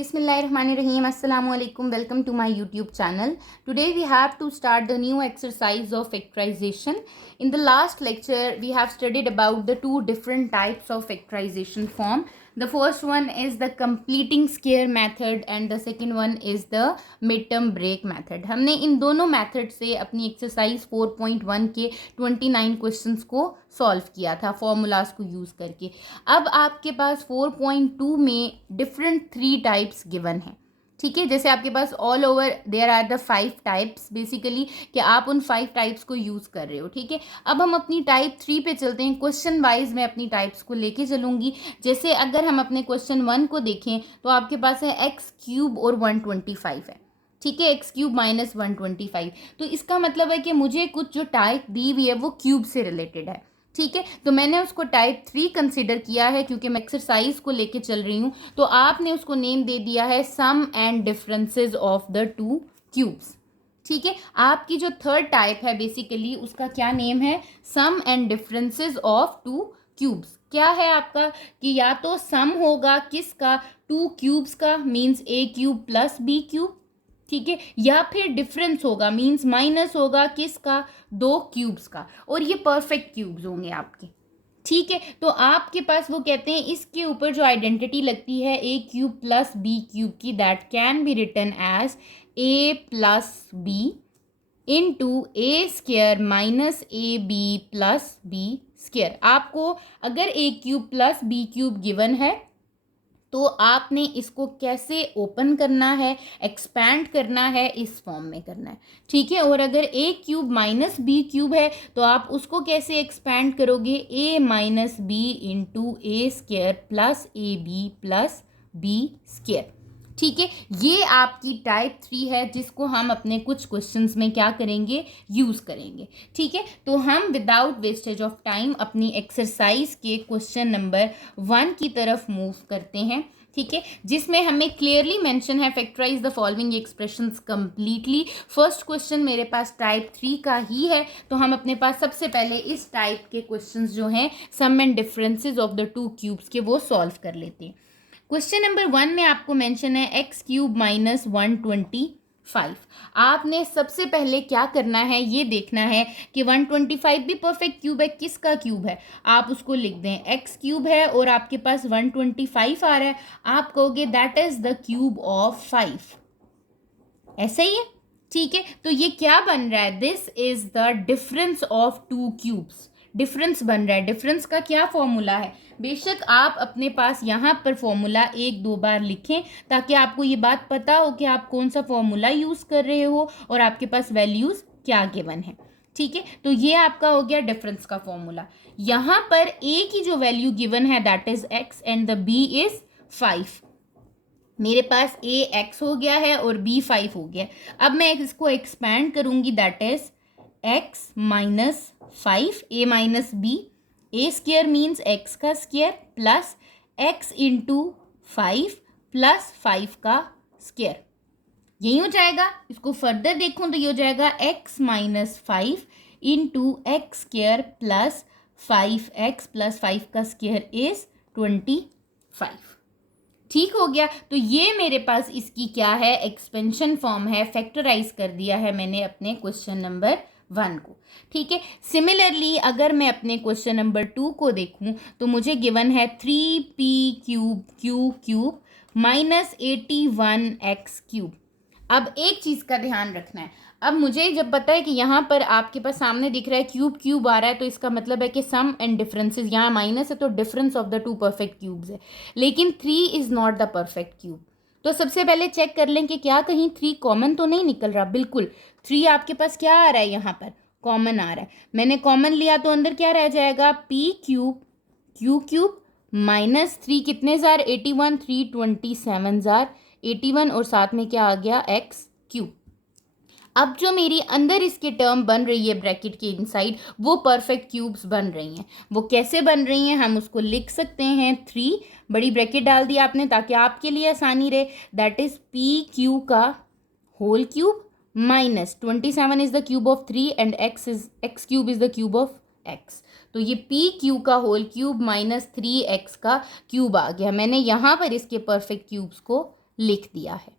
Bismillahirrahmanirrahim. Assalamu alaikum. Welcome to my YouTube channel. Today we have to start the new exercise of factorization. In the last lecture, we have studied about the two different types of factorization form. The first one is the completing square method and the second one is the midterm break method. हमने इन दोनों method से अपनी exercise 4.1 के 29 questions को solve किया था formulas को use करके. अब आपके पास 4.2 में डिफरेंट 3 टाइप्स गिवन हैं. ठीक है, जैसे आपके पास all over there are the 5 types basically कि आप उन 5 टाइप्स को यूज़ कर रहे हो. ठीक है, अब हम अपनी टाइप 3 पे चलते हैं. क्वेश्चन वाइज मैं अपनी टाइप्स को लेके चलूँगी. जैसे अगर हम अपने क्वेश्चन 1 को देखें तो आपके पास है एक्स क्यूब और 125 है. ठीक है, एक्स क्यूब माइनस 125. तो इसका मतलब है कि मुझे कुछ जो टाइप दी हुई है वो क्यूब से रिलेटेड है. ठीक है, तो मैंने उसको टाइप 3 कंसिडर किया है क्योंकि मैं एक्सरसाइज को लेके चल रही हूँ. तो आपने उसको नेम दे दिया है sum and differences of the two cubes. ठीक है, आपकी जो थर्ड टाइप है बेसिकली उसका क्या नेम है? Sum and differences of two cubes. क्या है आपका कि या तो सम होगा किसका? टू क्यूब्स का, means A cube plus B cube. ठीक है, या फिर डिफरेंस होगा मींस माइनस होगा किसका? 2 क्यूब्स का. और ये परफेक्ट क्यूब्स होंगे आपके. ठीक है, तो आपके पास वो कहते हैं इसके ऊपर जो आइडेंटिटी लगती है ए क्यूब प्लस बी क्यूब की, that can be written as A plus B into A square minus A B plus B square. आपको अगर A cube plus B cube given है तो आपने इसको कैसे ओपन करना है, एक्सपैंड करना है, इस फॉर्म में करना है. ठीक है, और अगर A cube minus B cube है तो आप उसको कैसे एक्सपैंड करोगे? A minus B into A square plus A B plus B square. ठीक है, ये आपकी टाइप 3 है जिसको हम अपने कुछ क्वेश्चंस में क्या करेंगे? यूज़ करेंगे. ठीक है, तो हम विदाउट वेस्टेज ऑफ टाइम अपनी एक्सरसाइज के क्वेश्चन नंबर 1 की तरफ मूव करते हैं. ठीक है, जिसमें हमें क्लियरली मेंशन है factorise the following expressions completely. First question मेरे पास टाइप 3 का ही है, तो हम अपने पास सबसे पहले इस टाइप के क्वेश्चंस जो हैं sum and differences of the two cubes के वो सॉल्व कर लेते हैं. क्वेश्चन नंबर 1 में आपको मेंशन है एक्स क्यूब माइनस 125. आपने सबसे पहले क्या करना है ये देखना है कि 125 भी परफेक्ट क्यूब है. किसका क्यूब है? आप उसको लिख दें एक्स क्यूब है और आपके पास 125 आ रहा है. आप कहोगे that is the cube of 5. ऐसा ही है. ठीक है, तो ये क्या बन रहा है? This is the difference of two cubes. Difference बन रहा है. डिफरेंस का क्या फॉर्मूला है? बेशक आप अपने पास यहाँ पर फॉर्मूला 1-2 बार लिखें ताकि आपको ये बात पता हो कि आप कौन सा फॉर्मूला यूज़ कर रहे हो और आपके पास वैल्यूज़ क्या गिवन है. ठीक है, तो ये आपका हो गया डिफरेंस का फॉर्मूला. यहाँ पर ए की जो वैल्यू गिवन है that is x and the b is 5. मेरे पास ए एक्स हो गया है और बी 5 हो गया. अब मैं इसको एक्सपैंड करूँगी that is X minus 5 A minus B. A square means X का square plus X into 5 plus 5 का स्क्वायर. यही हो जाएगा. इसको फर्दर देखूं तो ये हो जाएगा x minus 5 into x square plus 5x plus 5 का स्क्वायर इज 25. ठीक हो गया. तो ये मेरे पास इसकी क्या है? एक्सपेंशन फॉर्म है. फैक्टराइज कर दिया है मैंने अपने क्वेश्चन नंबर 1 को. ठीक है, सिमिलरली अगर मैं अपने क्वेश्चन नंबर 2 को देखूं तो मुझे गिवन है 3p cube Q cube minus 81x cube. अब एक चीज़ का ध्यान रखना है. अब मुझे जब पता है कि यहाँ पर आपके पास सामने दिख रहा है क्यूब क्यूब आ रहा है तो इसका मतलब है कि सम एंड डिफरेंसेस, यहाँ माइनस है तो difference of the to perfect cubes है. लेकिन 3 is not the perfect cube. तो सबसे पहले चेक कर लें कि क्या कहीं 3 कॉमन तो नहीं निकल रहा. बिल्कुल 3 आपके पास क्या आ रहा है? यहाँ पर कॉमन आ रहा है. मैंने कॉमन लिया तो अंदर क्या रह जाएगा? P cube Q cube minus 3 कितने जार? 81. 3 27 जार 81 और साथ में क्या आ गया? X cube. अब जो मेरी अंदर इसके टर्म बन रही है ब्रैकेट के इनसाइड वो परफेक्ट क्यूब्स बन रही हैं. वो कैसे बन रही हैं? हम उसको लिख सकते हैं 3 बड़ी ब्रैकेट डाल दी आपने ताकि आपके लिए आसानी रहे. दैट इज पी क्यू का whole cube minus 27 is the cube of 3 and x cube is the cube of x. तो ये पी क्यू का होल क्यूब माइनस 3x का क्यूब आ गया. मैंने यहाँ पर इसके परफेक्ट क्यूब्स को लिख दिया है।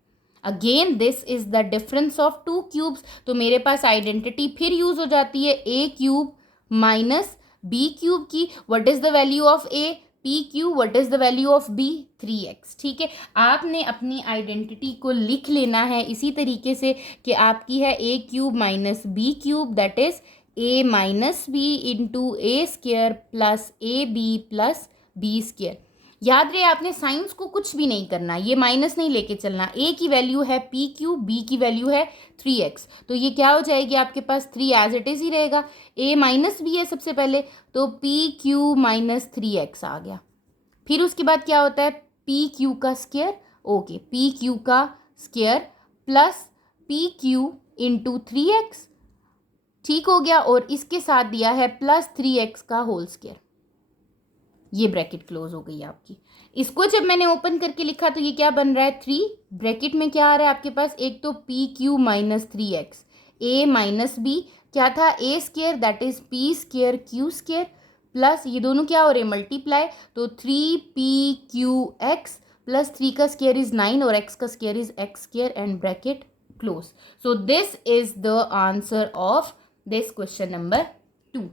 Again this is the difference of two cubes, तो मेरे पास आइडेंटिटी फिर यूज हो जाती है ए क्यूब माइनस बी क्यूब की। What is the value of a? P q. What is the value of b? 3x। ठीक है, आपने अपनी आइडेंटिटी को लिख लेना है इसी तरीके से कि आपकी है ए cube minus B cube, that is A minus B into A square plus A B plus B square. याद रहे आपने साइंस को कुछ भी नहीं करना, ये माइनस नहीं लेके चलना। ए की वैल्यू है पी क्यू, बी की वैल्यू है 3x, तो ये क्या हो जाएगी आपके पास 3 एज इट इज ही रहेगा। ए माइनस बी है सबसे पहले, तो पी क्यू माइनस 3x आ गया। फिर उसके बाद क्या होता है पी क्यू का स्क्वायर, ओके, पी क्यू का square plus P Q into 3x, ठीक हो गया। और इसके साथ दिया है प्लस 3x का होल स्क्वायर, ये ब्रैकेट क्लोज हो गई आपकी। इसको जब मैंने ओपन करके लिखा तो ये क्या बन रहा है 3, ब्रैकेट में क्या आ रहा है आपके पास, एक तो P Q minus 3x, A minus B क्या था A square, that is P square Q square, plus ये दोनों क्या हो रहे हैं मल्टीप्लाई, तो 3pqx प्लस 3 का स्क्वेयर इज 9 और x का square is x square and bracket close. So this is the answer of this question number 2।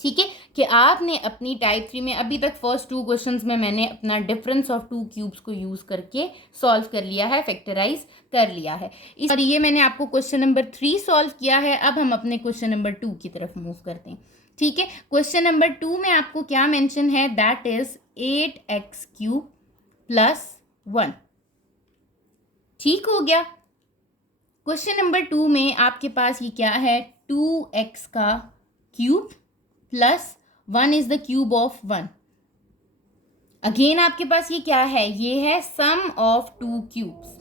ठीक है, कि आपने अपनी टाइप 3 में अभी तक फर्स्ट 2 क्वेश्चंस में मैंने अपना डिफरेंस ऑफ 2 क्यूब्स को यूज करके सॉल्व कर लिया है, फैक्टराइज कर लिया है। और ये मैंने आपको क्वेश्चन नंबर 3 सॉल्व किया है। अब हम अपने क्वेश्चन नंबर 2 की तरफ मूव करते हैं। ठीक है, क्वेश्चन नंबर 2 में आपको क्या मेंशन है, that is 8x cube plus 1। ठीक हो गया। क्वेश्चन नंबर 2 में आपके पास ये क्या है 2x का cube plus 1 is the cube of 1। Again आपके पास ये क्या है, ये है सम ऑफ 2 क्यूब्स।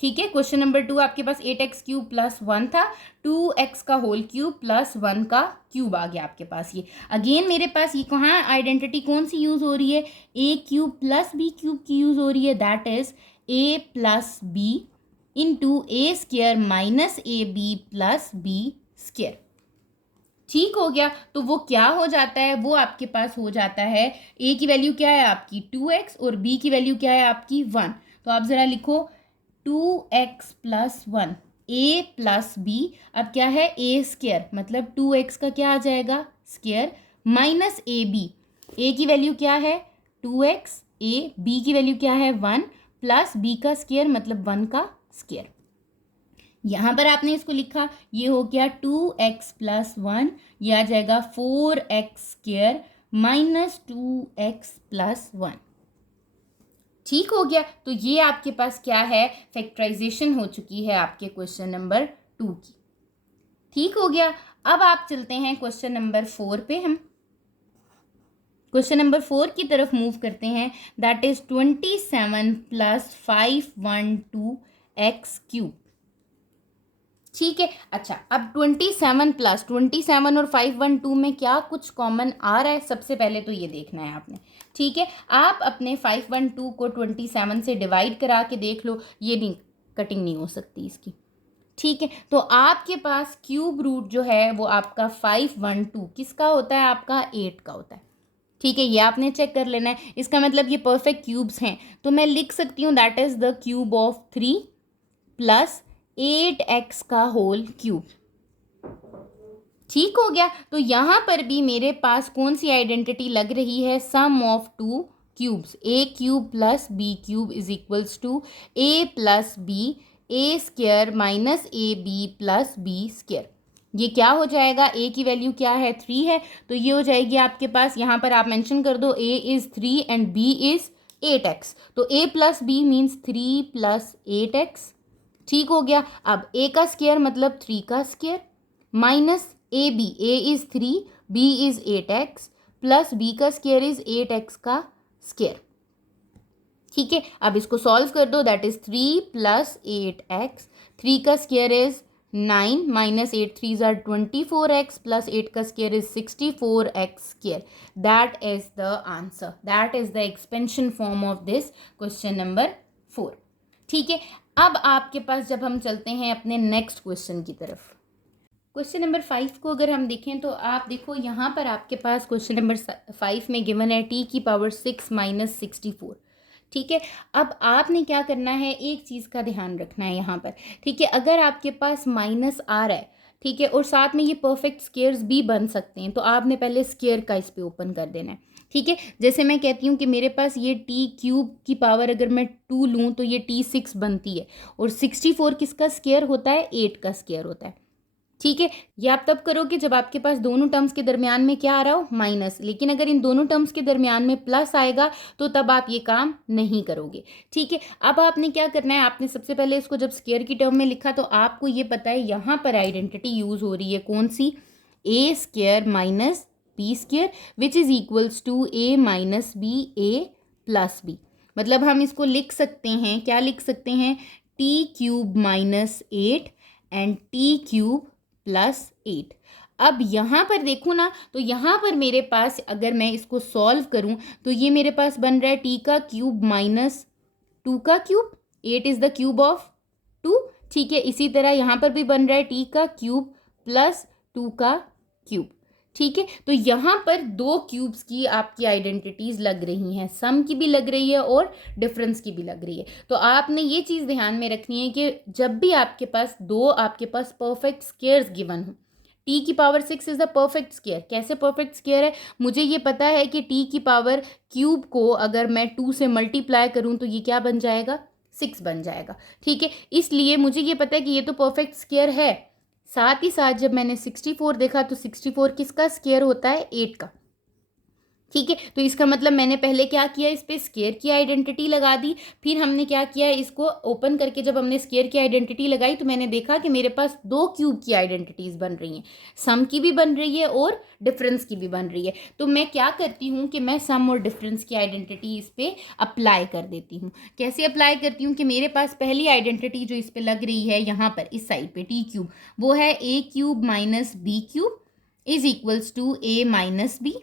ठीक है, क्वेश्चन नंबर 2 आपके पास 8x क्यूब प्लस 1 था, 2x का होल क्यूब प्लस 1 का क्यूब आ गया आपके पास। ये अगेन मेरे पास ये कहाँ आइडेंटिटी कौन सी यूज हो रही है, ए क्यूब प्लस बी क्यूब की यूज हो रही है, that is a plus B into A square minus A B plus B square. ठीक हो गया, तो वो क्या हो जाता है, वो आपके पास हो जाता है ए की वैल्यू क्या है आपकी 2x और बी की वैल्यू क्या है आपकी 1। तो आप ज़रा लिखो 2x प्लस 1 ए प्लस बी, अब क्या है ए स्क्वेयर, मतलब 2x का क्या आ जाएगा स्क्वेयर माइनस ए बी, ए की वैल्यू क्या है 2x, ए बी की वैल्यू क्या है 1 प्लस बी का स्क्वेयर मतलब 1 का स्क्वेयर। यहाँ पर आपने इसको लिखा, ये हो गया 2x प्लस 1, ये आ जाएगा 4x square minus 2x plus 1। ठीक हो गया, तो ये आपके पास क्या है फैक्टराइजेशन हो चुकी है आपके क्वेश्चन नंबर 2 की। ठीक हो गया, अब आप चलते हैं क्वेश्चन नंबर 4 पे। हम क्वेश्चन नंबर 4 की तरफ मूव करते हैं, that is 27 plus 512x cube. ठीक है, अच्छा अब 27 और 512 में क्या कुछ कॉमन आ रहा है, सबसे पहले तो ये देखना है आपने। ठीक है, आप अपने 512 को 27 से डिवाइड करा के देख लो, ये नहीं कटिंग नहीं हो सकती इसकी। ठीक है, तो आपके पास क्यूब रूट जो है वो आपका 512 किसका होता है, आपका 8 का होता है। ठीक है, ये आपने चेक कर लेना है, इसका मतलब ये परफेक्ट क्यूब्स हैं, तो मैं लिख सकती हूँ that is the cube of 3 plus 8x का होल क्यूब। ठीक हो गया, तो यहाँ पर भी मेरे पास कौन सी आइडेंटिटी लग रही है, sum of 2 cubes, A cube plus B cube is equals to A plus B A square minus A B plus B square. ये क्या हो जाएगा, ए की वैल्यू क्या है 3 है, तो ये हो जाएगी आपके पास, यहाँ पर आप मेंशन कर दो A is 3 and B is 8x, तो A plus B means 3 plus 8x। ठीक हो गया, अब ए का स्क्वायर मतलब 3 का square minus A b, a is 3 b is 8x plus B का स्क्वायर इज़ 8x का स्क्वायर। ठीक है, अब इसको सॉल्व कर दो, दैट इज़ 3 प्लस 8x, 3 का square is 9 minus 8 3 are 24x plus 8 का square is 64x square. That is the answer, that is the expansion form of this question number 4। ठीक है, अब आपके पास जब हम चलते हैं अपने नेक्स्ट क्वेश्चन की तरफ, क्वेश्चन नंबर 5 को अगर हम देखें तो आप देखो यहाँ पर आपके पास क्वेश्चन नंबर 5 में गिवन है t की पावर 6 माइनस 64। ठीक है। अब आपने क्या करना है, एक चीज़ का ध्यान रखना है यहाँ पर, ठीक है। अगर आपके पास माइनस आ रहा है, ठीक है, और साथ में ये परफेक्ट स्क्वेयर्स भी बन सकते हैं, तो आपने पहले स्क्वेयर का इस पे ओपन कर देना है, ठीक है। जैसे मैं कहती हूँ कि मेरे पास ये टी क्यूब की पावर अगर मैं 2 लूँ तो ये T6 बनती है, और 64 किसका स्क्वेयर होता है, 8 का स्क्वेयर होता है, ठीक है। ये आप तब करोगे जब आपके पास दोनों टर्म्स के दरमियान में क्या आ रहा हो, माइनस। लेकिन अगर इन दोनों टर्म्स के दरमियान में प्लस आएगा तो तब आप ये काम नहीं करोगे, ठीक है। अब आपने क्या करना है, आपने सबसे पहले इसको जब स्क्वायर की टर्म में लिखा तो आपको ये पता है यहाँ पर आइडेंटिटी यूज हो रही है कौन सी, A square minus B square which is equals to A minus B A plus B. मतलब हम इसको लिख सकते हैं, क्या लिख सकते हैं, T cube minus 8 and T cube +8। अब यहाँ पर देखो ना, तो यहाँ पर मेरे पास अगर मैं इसको सॉल्व करूँ तो ये मेरे पास बन रहा है टी का क्यूब माइनस 2 का cube, 8 is the cube of 2, ठीक है। इसी तरह यहाँ पर भी बन रहा है टी का क्यूब +2 का क्यूब, ठीक है। तो यहाँ पर दो क्यूब्स की आपकी आइडेंटिटीज लग रही हैं, सम की भी लग रही है और डिफरेंस की भी लग रही है। तो आपने ये चीज़ ध्यान में रखनी है कि जब भी आपके पास आपके पास परफेक्ट स्क्वेयर्स गिवन हो, टी की power 6 is the perfect square. कैसे परफेक्ट स्क्वेयर है, मुझे ये पता है कि टी की पावर क्यूब को अगर मैं 2 से मल्टीप्लाई करूँ तो ये क्या बन जाएगा, 6 बन जाएगा, ठीक है। इसलिए मुझे ये पता है कि ये तो परफेक्ट स्क्वेयर है। साथ ही साथ जब मैंने 64 देखा तो 64 किसका स्क्वायर होता है, 8 का, ठीक है। तो इसका मतलब मैंने पहले क्या किया, इस पे स्क्वायर की आइडेंटिटी लगा दी। फिर हमने क्या किया, इसको ओपन करके जब हमने स्क्वायर की आइडेंटिटी लगाई तो मैंने देखा कि मेरे पास दो क्यूब की आइडेंटिटीज बन रही हैं, सम की भी बन रही है और डिफरेंस की भी बन रही है। तो मैं क्या करती हूँ कि मैं सम और डिफरेंस की आइडेंटिटी इस पर अप्लाई कर देती हूँ। कैसे अप्लाई करती हूँ कि मेरे पास पहली आइडेंटिटी जो इस पर लग रही है यहाँ पर इस साइड पे टी क्यूब, वो है ए cube minus B cube is equals to A minus B,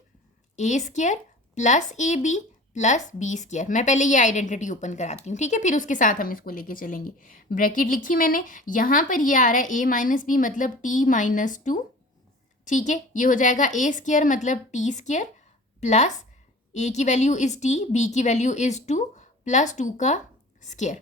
A square plus A B plus B square. मैं पहले ये आइडेंटिटी ओपन कराती हूँ, ठीक है, फिर उसके साथ हम इसको लेके चलेंगे। ब्रैकेट लिखी मैंने, यहाँ पर ये आ रहा है ए माइनस बी मतलब t-2, ठीक है। ये हो जाएगा ए स्क्वायर मतलब टी स्क्वायर प्लस ए की वैल्यू इज टी, बी की वैल्यू इज 2 प्लस 2 का स्क्वायर।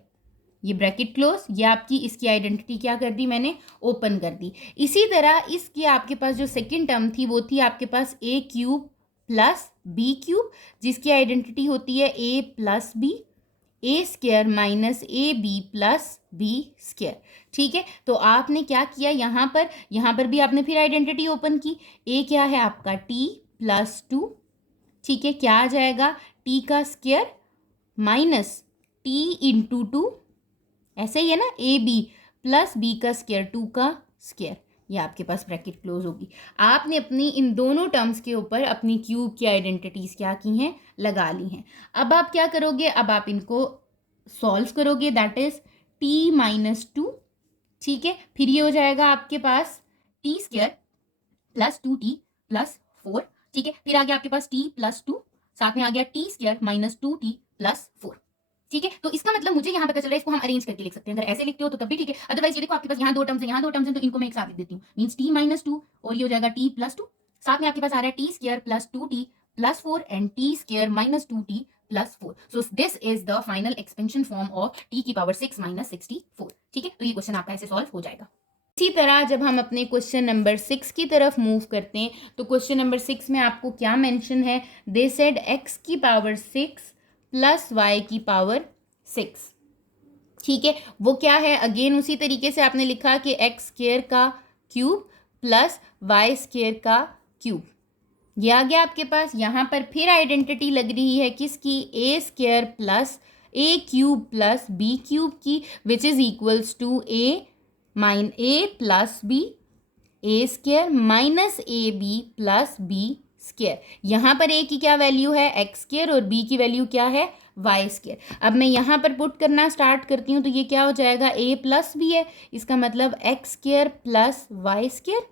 ये ब्रैकेट क्लोज, ये आपकी इसकी आइडेंटिटी क्या कर दी मैंने, ओपन कर दी। इसी तरह इसकी आपके पास जो सेकेंड टर्म थी वो थी आपके पास A cube plus B cube, जिसकी आइडेंटिटी होती है A plus B, A square minus A B plus B square, ठीक है। तो आपने क्या किया, यहाँ पर भी आपने फिर आइडेंटिटी ओपन की। ए क्या है आपका t+2, ठीक है, क्या आ जाएगा टी का स्क्वायर माइनस टी इंटू 2, ऐसे ही है ना, ए बी प्लस बी का स्क्वायर 2 का स्क्वायर। ये आपके पास ब्रैकेट क्लोज होगी। आपने अपनी इन दोनों टर्म्स के ऊपर अपनी क्यूब की आइडेंटिटीज क्या की हैं, लगा ली हैं। अब आप क्या करोगे, अब आप इनको सॉल्व करोगे, दैट इज t-2, ठीक है। फिर ये हो जाएगा आपके पास T square plus 2t plus 4, ठीक है। फिर आ गया आपके पास t+2, साथ में आ गया T square minus 2t plus 4, ठीक है। तो इसका मतलब मुझे यहाँ पता चल रहा है, इसको हम अरेंज करके लिख सकते हैं। अगर ऐसे लिखते हो तो तब भी ठीक है, अदरवाइज ये देखो आपके पास यहाँ दो टर्म्स है, यहाँ दो टर्म्स है, तो इनको मैं एक साथ लिख देती हूँ, मीन्स t-2 और ये हो जाएगा t+2, साथ में आपके पास आ रहा है T square plus 2t plus 4 and T square minus 2t plus 4। So this is the final expansion form of t की पावर 6 माइनस 64, ठीक है। तो ये क्वेश्चन आपका ऐसे सॉल्व हो जाएगा। इसी तरह जब हम अपने क्वेश्चन नंबर 6 की तरफ मूव करते हैं तो क्वेश्चन नंबर 6 में आपको क्या मेंशन है, दे सेड x की पावर 6 प्लस y की पावर 6, ठीक है। वो क्या है, अगेन उसी तरीके से आपने लिखा कि एक्स स्क्वायर का क्यूब प्लस वाई स्क्वायर का क्यूब, ये आ गया आपके पास। यहाँ पर फिर आइडेंटिटी लग रही है किसकी, a square plus a cube plus B cube की, which is equals to A plus B, A square minus A B plus B square. यहाँ पर ए की क्या वैल्यू है, एक्स स्क्वायर, और बी की वैल्यू क्या है, वाई स्क्वायर। अब मैं यहाँ पर पुट करना स्टार्ट करती हूँ तो ये क्या हो जाएगा, ए प्लस बी है, इसका मतलब X square plus Y square,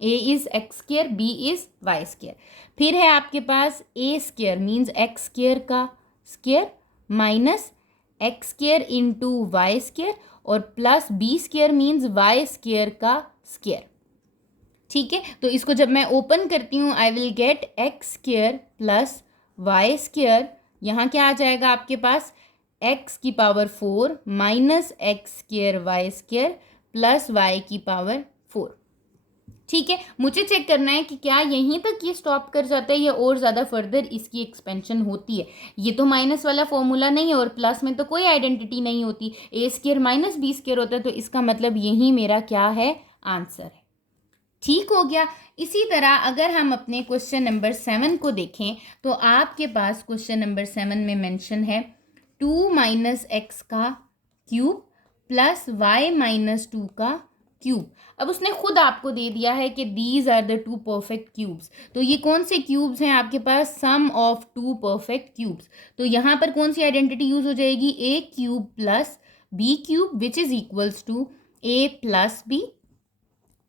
A is X square, B is Y square. फिर है आपके पास A square means X square का square minus x square into Y square, और plus B square means Y square का square, ठीक है। तो इसको जब मैं ओपन करती हूँ I will get X square plus Y square, यहाँ क्या आ जाएगा आपके पास, एक्स की power 4 minus x square y square plus y की पावर 4। ठीक है, मुझे चेक करना है कि क्या यहीं तक ये स्टॉप कर जाता है या और ज़्यादा फर्दर इसकी एक्सपेंशन होती है। ये तो माइनस वाला फॉर्मूला नहीं है और प्लस में तो कोई आइडेंटिटी नहीं होती, ए स्क्वायर माइनस बी स्क्वायर होता है, तो इसका मतलब यही मेरा क्या है, आंसर है। ठीक हो गया। इसी तरह अगर हम अपने क्वेश्चन नंबर 7 को देखें तो आपके पास क्वेश्चन नंबर 7 में मेंशन है 2 माइनस एक्स का क्यूब प्लस वाई माइनस 2 का क्यूब। अब उसने खुद आपको दे दिया है कि these are the 2 perfect cubes. तो ये कौन से क्यूब्स हैं आपके पास, सम ऑफ 2 परफेक्ट क्यूब्स। तो यहाँ पर कौन सी आइडेंटिटी यूज हो जाएगी, A cube plus B cube which is equals to A plus B,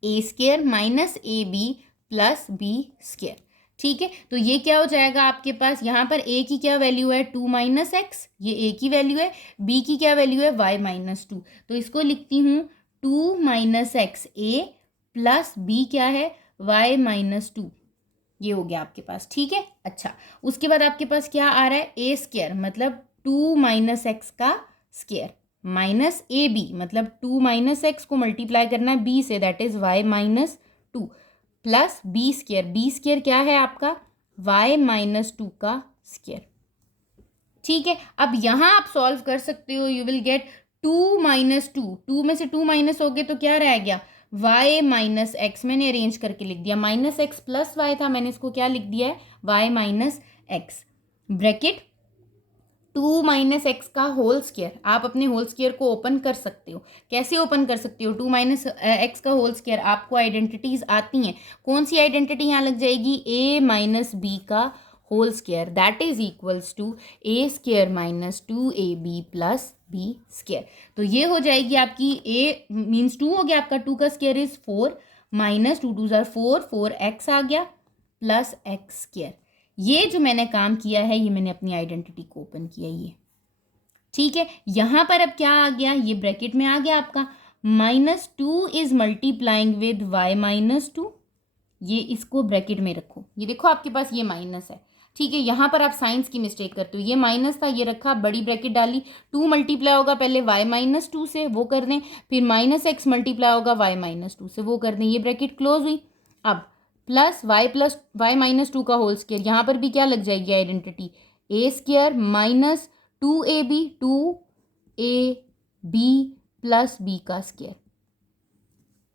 A square minus A B plus B square. ठीक है, तो ये क्या हो जाएगा आपके पास, यहाँ पर ए की क्या वैल्यू है 2 माइनस एक्स, ये ए की वैल्यू है, बी की क्या वैल्यू है वाई माइनस 2, तो इसको लिखती हूँ 2 माइनस एक्स ए प्लस बी क्या है वाई माइनस 2, ये हो गया आपके पास। ठीक है, अच्छा उसके बाद आपके पास क्या आ रहा है, ए स्क्वायर मतलब 2 माइनस एक्स का स्क्वायर माइनस ए बी मतलब 2 माइनस एक्स को मल्टीप्लाई करना है बी से, that is y minus 2 plus B square क्या है आपका वाई माइनस 2 का स्क्वायर। ठीक है, अब यहाँ आप सॉल्व कर सकते हो, यू विल गेट 2 माइनस 2 में से 2 माइनस हो गए तो क्या रह गया y माइनस एक्स, मैंने अरेंज करके लिख दिया, माइनस एक्स प्लस वाई था, मैंने इसको क्या लिख दिया है y minus x, bracket 2 minus x का होल स्क्वायर। आप अपने होल स्क्वायर को ओपन कर सकते हो, कैसे ओपन कर सकते हो, 2 माइनस एक्स का होल स्क्वायर, आपको आइडेंटिटीज आती हैं, कौन सी आइडेंटिटी यहाँ लग जाएगी, ए माइनस बी का whole square that is equals to a square minus 2ab plus B square. तो ये हो जाएगी आपकी ए मीन्स 2 हो गया आपका, 2 का स्क्वायर इज 4 माइनस 2 2 4 4x आ गया प्लस एक्स स्क्वायर। ये जो मैंने काम किया है ये मैंने अपनी आइडेंटिटी को ओपन किया ये। ठीक है, यहाँ पर अब क्या आ गया, ये ब्रैकेट में आ गया आपका minus 2 is multiplying with y minus 2, ये इसको ब्रैकेट में रखो, ये देखो आपके पास ये माइनस है। ठीक है, यहाँ पर आप साइंस की मिस्टेक करते हो, ये माइनस था ये रखा, बड़ी ब्रैकेट डाली, 2 मल्टीप्लाई होगा पहले वाई माइनस 2 से वो कर दें, फिर माइनस एक्स मल्टीप्लाई होगा वाई माइनस 2 से वो कर दें, ये ब्रैकेट क्लोज हुई। अब प्लस वाई माइनस 2 का होल स्क्वायर, यहाँ पर भी क्या लग जाएगी identity, A square minus 2ab plus B का स्क्वायर।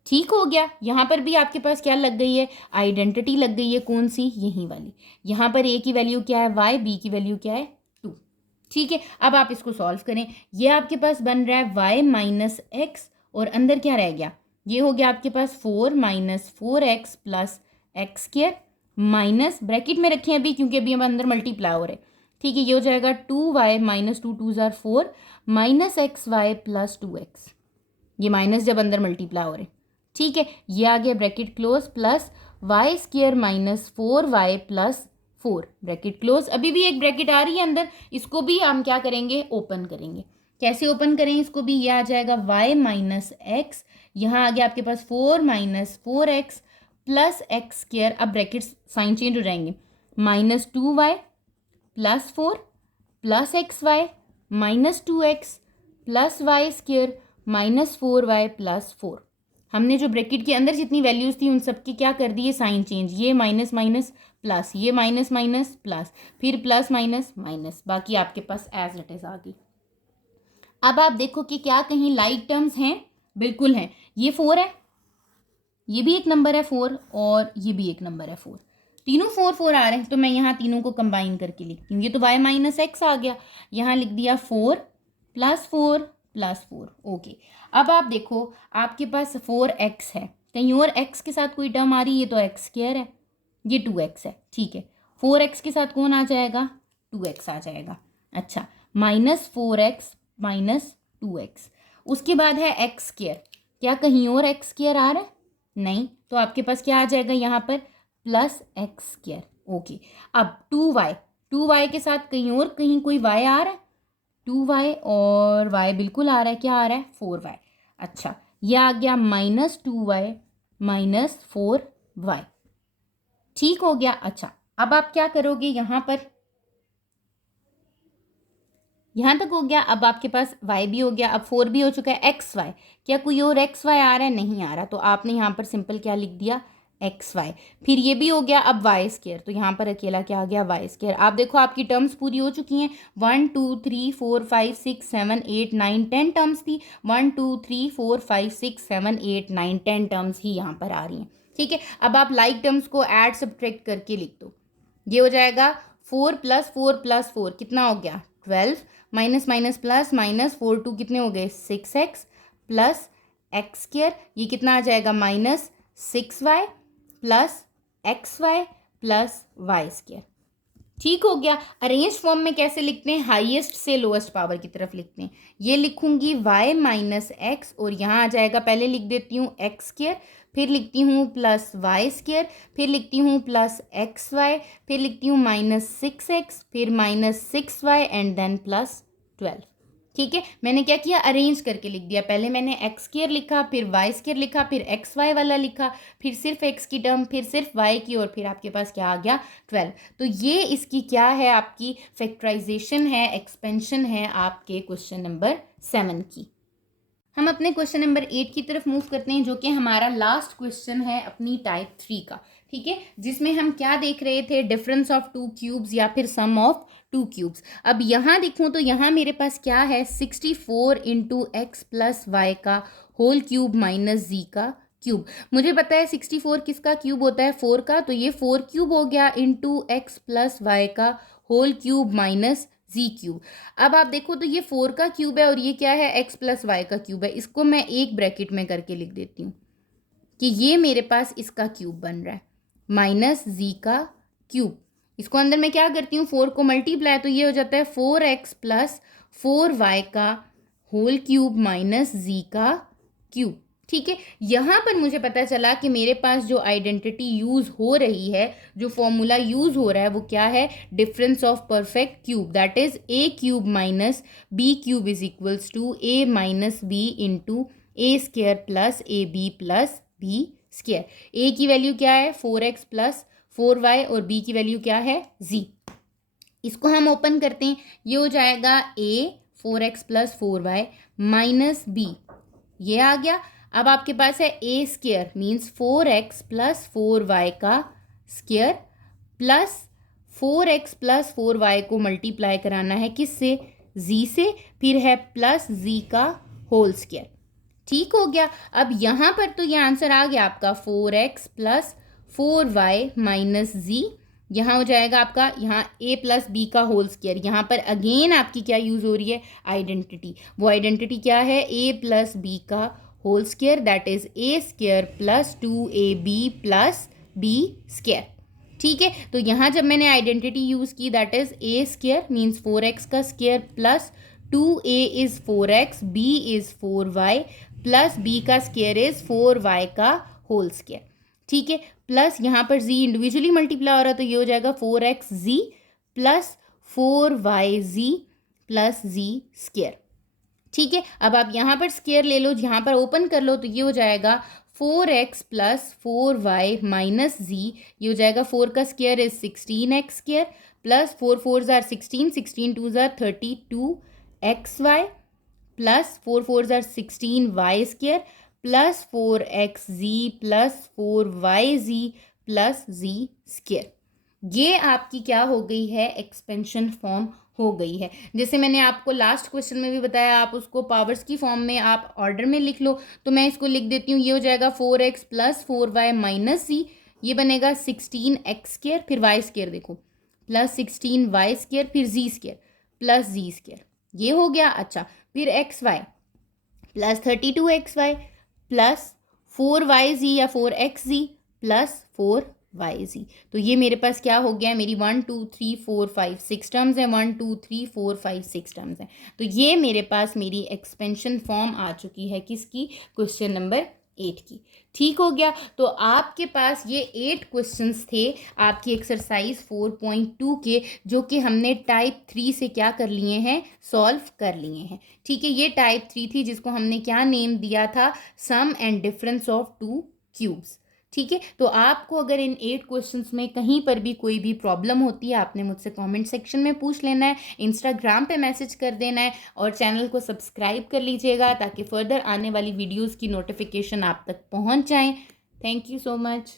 ठीक हो गया, यहाँ पर भी आपके पास क्या लग गई है, आइडेंटिटी लग गई है, कौन सी, यही वाली। यहाँ पर ए की वैल्यू क्या है वाई, बी की वैल्यू क्या है 2। ठीक है, अब आप इसको सॉल्व करें, ये आपके पास बन रहा है वाई माइनस एक्स और अंदर क्या रह गया, ये हो गया आपके पास 4 minus 4x plus x square minus bracket में रखें अभी क्योंकि अभी हम अंदर मल्टीप्लाई हो रहे। ठीक है, ये हो जाएगा 2y माइनस 2 2 ज़ार 4 minus x y plus 2x, ये माइनस जब अंदर मल्टीप्लाई हो रहे। ठीक है, ये आ गया bracket close plus Y square minus 4y plus 4 bracket close. अभी भी एक ब्रैकेट आ रही है अंदर, इसको भी हम क्या करेंगे ओपन करेंगे। कैसे ओपन करें इसको भी, ये आ जाएगा y माइनस एक्स, यहाँ आ गया आपके पास 4 minus 4x plus x square, अब ब्रैकेट साइन चेंज हो जाएंगे, minus 2y plus 4 plus x y minus 2x plus Y square minus 4y plus 4। हमने जो ब्रैकेट के अंदर जितनी वैल्यूज थी उन सबकी क्या कर दी है साइन चेंज, ये माइनस माइनस प्लस, ये माइनस माइनस प्लस, फिर प्लस माइनस माइनस, बाकी आपके पास एज इट इज आ गई। अब आप देखो कि क्या कहीं लाइक टर्म्स हैं, बिल्कुल हैं, ये 4 है, ये भी एक नंबर है 4 और ये भी एक नंबर है 4, तीनों 4 4 आ रहे हैं, तो मैं यहाँ तीनों को कंबाइन करके लिखती हूँ। ये तो y माइनस एक्स आ गया, यहाँ लिख दिया 4 प्लस 4 प्लस 4। ओके, अब आप देखो आपके पास 4x है, कहीं और x के साथ कोई टर्म आ रही है, ये तो एक्स स्क्वायर है, ये 2x है। ठीक है, 4x के साथ कौन आ जाएगा 2x आ जाएगा। अच्छा, माइनस 4x माइनस 2x, उसके बाद है एक्स स्क्वायर, क्या कहीं और एक्स स्क्वायर आ रहा है, नहीं, तो आपके पास क्या आ जाएगा यहाँ पर प्लस एक्स स्क्वायर। ओके, अब 2y के साथ कहीं और कहीं कोई y आ रहा है, 2y और y बिल्कुल आ रहा है, क्या आ रहा है 4y। अच्छा, यह आ गया माइनस 2y माइनस 4y। ठीक हो गया। अच्छा, अब आप क्या करोगे, यहाँ पर यहाँ तक हो गया। अब आपके पास y भी हो गया, अब 4 भी हो चुका है। एक्स वाई, क्या कोई और एक्स वाई आ रहा है? नहीं आ रहा, तो आपने यहाँ पर सिंपल क्या लिख दिया? X y. फिर ये भी हो गया। अब वाई स्केयर, तो यहाँ पर अकेला क्या आ गया? Y square. आप देखो आपकी टर्म्स पूरी हो चुकी हैं। 1 2 3 4 5 6 7 8 9 10 टर्म्स थी। 1 2 3 4 5 6 7 8 9 10 टर्म्स ही यहाँ पर आ रही हैं। ठीक है, अब आप लाइक टर्म्स को ऐड सब्ट्रैक्ट करके लिख दो। ये हो जाएगा 4 + 4 + 4 कितना हो गया? 12 माइनस माइनस प्लस माइनस 4 2 कितने हो गए? 6x plus x square. ये कितना आ जाएगा? -6y plus x y plus y square. ठीक हो गया। अरेंज फॉर्म में कैसे लिखते हैं? हाईएस्ट से लोएस्ट पावर की तरफ लिखते हैं। ये लिखूंगी y माइनस एक्स, और यहाँ आ जाएगा, पहले लिख देती हूँ एक्स स्केयर, फिर लिखती हूँ प्लस वाई स्केयर, फिर लिखती हूँ प्लस एक्स वाई, फिर लिखती हूँ -6x, फिर -6y एंड देन प्लस 12। ठीक है, मैंने क्या किया? अरेंज करके लिख दिया। पहले मैंने एक्स स्केयर लिखा, फिर वाई स्केयर लिखा, फिर एक्स वाई वाला लिखा, फिर सिर्फ एक्स की टर्म, फिर सिर्फ वाई की, और फिर आपके पास क्या आ गया? 12। तो ये इसकी क्या है? आपकी फैक्टराइजेशन है, एक्सपेंशन है आपके क्वेश्चन नंबर 7 की। हम अपने क्वेश्चन नंबर 8 की तरफ मूव करते हैं, जो कि हमारा लास्ट क्वेश्चन है अपनी टाइप 3 का। ठीक है, जिसमें हम क्या देख रहे थे? डिफरेंस ऑफ टू क्यूब्स या फिर सम ऑफ टू क्यूब्स। अब यहाँ देखूँ तो यहाँ मेरे पास क्या है? 64 इंटू एक्स प्लस वाई का होल क्यूब माइनस जी का क्यूब। मुझे पता है 64 किसका क्यूब होता है? 4 का, तो ये 4 क्यूब हो गया इंटू एक्स प्लस वाई का होल क्यूब माइनस जी क्यूब। अब आप देखो तो ये 4 का क्यूब है, और ये क्या है? एक्स प्लस वाई का क्यूब है। इसको मैं एक ब्रैकेट में करके लिख देती हूँ कि ये मेरे पास इसका क्यूब बन रहा है, माइनस जी का क्यूब। इसको अंदर मैं क्या करती हूँ? 4 को मल्टीप्लाई, तो ये हो जाता है 4x प्लस 4y का होल क्यूब माइनस जी का क्यूब। ठीक है, यहाँ पर मुझे पता चला कि मेरे पास जो आइडेंटिटी यूज़ हो रही है, जो फॉर्मूला यूज़ हो रहा है, वो क्या है? Difference of perfect cube, that is A cube minus B cube is equals to A minus B into A square plus A B plus B square. A की वैल्यू क्या है? 4x प्लस 4y, और b की value क्या है? z। इसको हम open करते हैं, ये हो जाएगा a 4x plus 4y minus b, ये आ गया। अब आपके पास है a square means 4x plus 4y का square plus 4x plus 4y को मल्टीप्लाई कराना है किससे? z से, फिर है प्लस z का होल स्केयर। ठीक हो गया। अब यहाँ पर तो ये आंसर आ गया आपका 4x प्लस 4y माइनस जी। यहाँ हो जाएगा आपका, यहाँ a प्लस बी का होल स्केयर। यहाँ पर अगेन आपकी क्या यूज़ हो रही है? आइडेंटिटी। वो आइडेंटिटी क्या है? a प्लस बी का whole square, that is a square plus 2ab plus b square. ठीक है, तो यहाँ जब मैंने आइडेंटिटी यूज़ की, that is a square means 4x का square plus 2a is 4x, b is 4y plus b का स्केयर इज 4y का होल स्केयर। ठीक है, प्लस यहाँ पर z इंडिविजुअली मल्टीप्लाई हो रहा है, तो ये हो जाएगा 4xz plus 4yz plus z square. ठीक है, अब आप यहाँ पर स्केयर ले लो, यहाँ पर ओपन कर लो, तो ये हो जाएगा 4x plus 4y minus z। ये हो जाएगा 4 का square is 16x square plus 4 4s are 16, 16 2s are 32xy plus 4 4s are 16y square plus 4xz plus 4yz plus z square. ये आपकी क्या हो गई है? एक्सपेंशन फॉर्म हो गई है। जैसे मैंने आपको लास्ट क्वेश्चन में भी बताया, आप उसको पावर्स की फॉर्म में आप ऑर्डर में लिख लो, तो मैं इसको लिख देती हूँ। ये हो जाएगा 4x plus 4y minus z, ये बनेगा 16x स्केयर, फिर y स्केयर देखो प्लस 16y स्केयर, फिर z square plus z square, ये हो गया। अच्छा, फिर xy plus 32xy plus 4yz या 4xz प्लस 4yz। तो ये मेरे पास क्या हो गया? मेरी 1 2 3 4 5 6 टर्म्स है, 1 2 3 4 5 6 टर्म्स है। तो ये मेरे पास मेरी एक्सपेंशन फॉर्म आ चुकी है किसकी? क्वेश्चन नंबर 8 की। ठीक हो गया। तो आपके पास ये 8 क्वेश्चंस थे आपकी एक्सरसाइज 4.2 के, जो कि हमने टाइप 3 से क्या कर लिए हैं? सॉल्व कर लिए हैं। ठीक है, ये टाइप 3 थी, जिसको हमने क्या नेम दिया था? Sum and difference of two cubes. ठीक है, तो आपको अगर इन 8 क्वेश्चंस में कहीं पर भी कोई भी प्रॉब्लम होती है, आपने मुझसे कमेंट सेक्शन में पूछ लेना है, इंस्टाग्राम पे मैसेज कर देना है और चैनल को सब्सक्राइब कर लीजिएगा ताकि फर्दर आने वाली वीडियोस की नोटिफिकेशन आप तक पहुंच जाएं। Thank you so much.